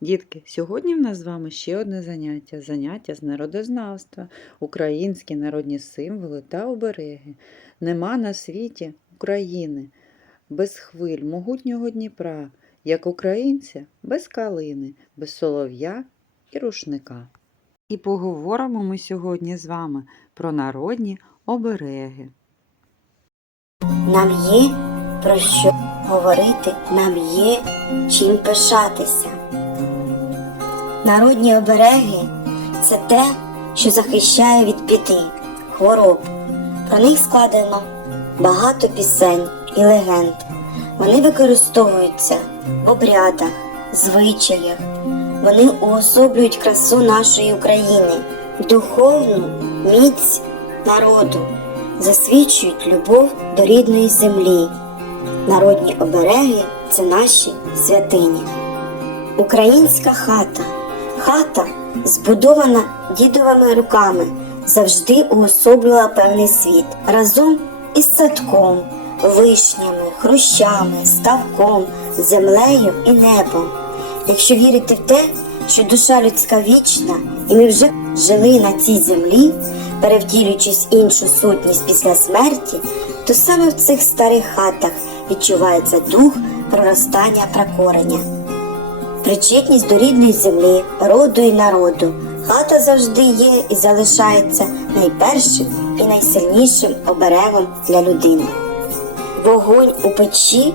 Дітки, сьогодні в нас з вами ще одне заняття заняття з народознавства, українські народні символи та обереги. Нема на світі України без хвиль могутнього Дніпра, як українця без калини, без солов'я і рушника. І поговоримо ми сьогодні з вами про народні обереги. Нам є про що говорити, нам є чим пишатися. Народні обереги це те, що захищає від біди, хвороб. Про них складено багато пісень і легенд. Вони використовуються в обрядах, звичаях. Вони уособлюють красу нашої України, духовну міць народу, засвідчують любов до рідної землі. Народні обереги це наші святині. Українська хата. Хата, збудована дідовими руками, завжди уособлювала певний світ разом із садком, вишнями, хрущами, ставком, землею і небом. Якщо вірити в те, що душа людська вічна, і ми вже жили на цій землі, перевтілюючись іншу сутність після смерті, то саме в цих старих хатах відчувається дух проростання прокорення причетність до рідної землі, роду і народу. Хата завжди є і залишається найпершим і найсильнішим оберегом для людини. Вогонь у печі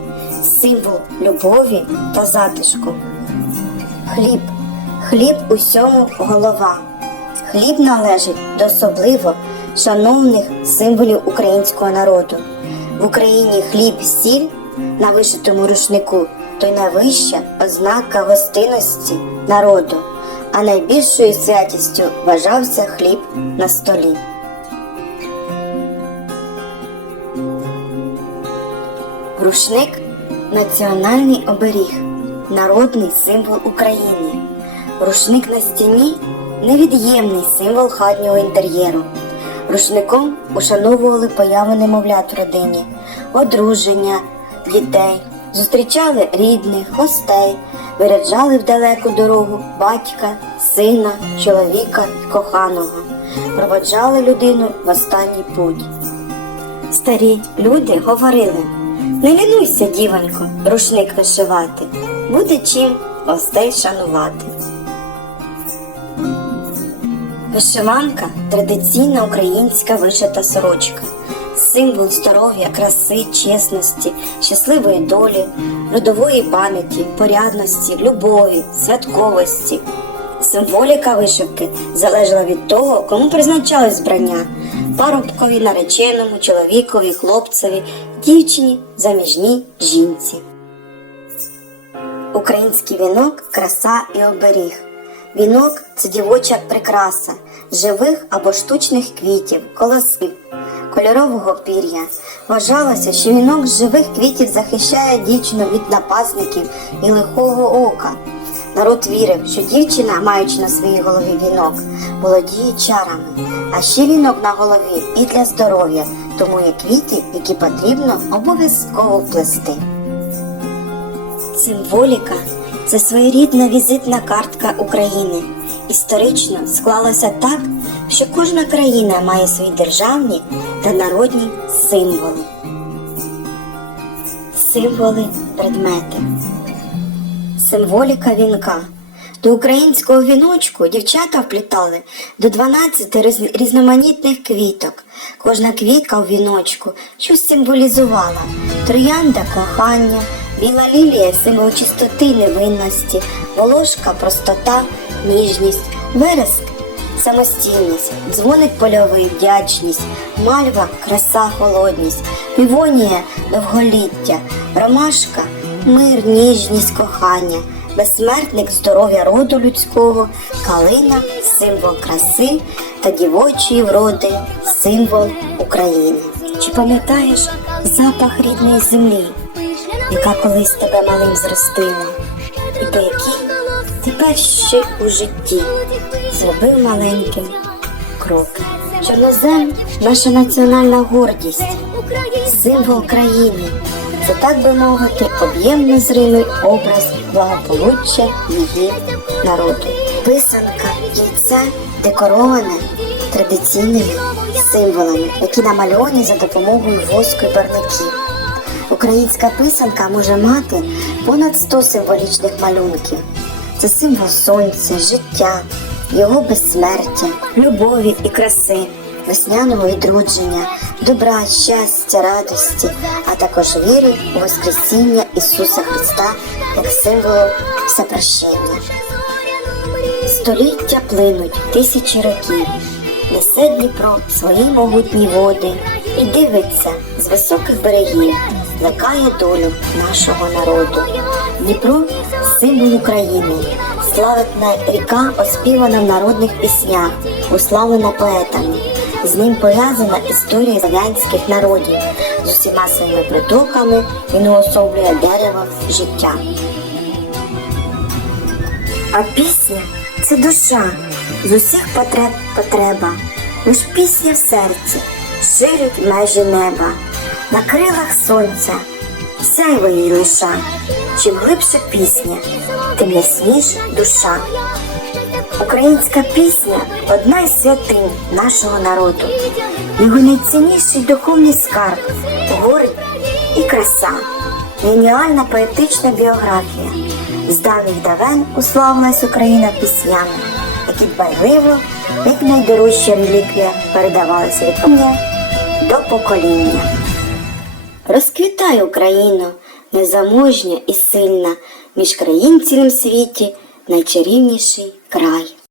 символ любові та затишку. Хліб, хліб усьому голова. Хліб належить до особливо шановних символів українського народу. В Україні хліб, сіль на вишитому рушнику то й найвища ознака гостинності народу, а найбільшою святістю вважався хліб на столі. Рушник національний оберіг, народний символ України. Рушник на стіні невід'ємний символ хатнього інтер'єру. Рушником ушановували появу немовлят в родині, одруження, дітей зустрічали рідних, гостей, виряджали в далеку дорогу батька, сина, чоловіка і коханого, проводжали людину в останній путь. Старі люди говорили не лінуйся, діванько, рушник вишивати, буде чим гостей шанувати. Вишиванка традиційна українська вишита сорочка символ здоров'я, краси, чесності, щасливої долі, родової пам'яті, порядності, любові, святковості. Символіка вишивки залежала від того, кому призначалось збрання парубкові, нареченому, чоловікові, хлопцеві, дівчині, заміжній жінці. Український вінок краса і оберіг. Вінок це дівоча прикраса, живих або штучних квітів, колосів кольорового пір'я. Вважалося, що вінок з живих квітів захищає дівчину від напасників і лихого ока. Народ вірив, що дівчина, маючи на своїй голові вінок, володіє чарами, а ще вінок на голові і для здоров'я, тому є квіти, які потрібно обов'язково плести. Символіка це своєрідна візитна картка України. Історично склалося так що кожна країна має свої державні та народні символи, символи предмети, символіка вінка. До українського віночку дівчата вплітали до 12 різноманітних квіток. Кожна квітка у віночку щось символізувала троянда кохання, біла лілія символ чистоти невинності, волошка простота, ніжність, вереск самостійність, дзвоник польовий, вдячність, мальва краса, холодність, півонія довголіття, ромашка мир, ніжність, кохання, безсмертник здоров'я роду людського, калина символ краси та дівочої вроди, символ України. Чи пам'ятаєш запах рідної землі, яка колись тебе малим зростила, і по якій тепер ще у житті зробив маленькі крок. Чорнозем наша національна гордість, символ країни. Це так би мовити, об'ємно зримий образ благополуччя її народу. Писанка яйце декороване традиційними символами, які намальовані за допомогою воску і барників. Українська писанка може мати понад 100 символічних малюнків. Це символ сонця, життя його безсмертя, любові і краси, весняного відродження, добра, щастя, радості, а також віри у Воскресіння Ісуса Христа як символу всепрощення. Століття плинуть тисячі років, несе Дніпро свої могутні води і дивиться з високих берегів, плекає долю нашого народу. Дніпро символ України славетна ріка оспівана в народних піснях, уславлена поетами. З ним пов'язана історія слов'янських народів з усіма своїми притоками і уособлює дерево життя. А пісня це душа, з усіх потреб потреба, лиш пісня в серці ширить межі неба, на крилах сонця, сяйво їй лиша, чим глибша пісня тим ясніше душа. Українська пісня одна із святинь нашого народу, його найцінніший духовний скарб, гори і краса, геніальна поетична біографія. З давніх давен уславилась Україна піснями, які дбайливо, як найдорожча реліквія, передавалася від покоління до покоління. Розквітай Україну, незаможня і сильна між країн цілим світі найчарівніший край.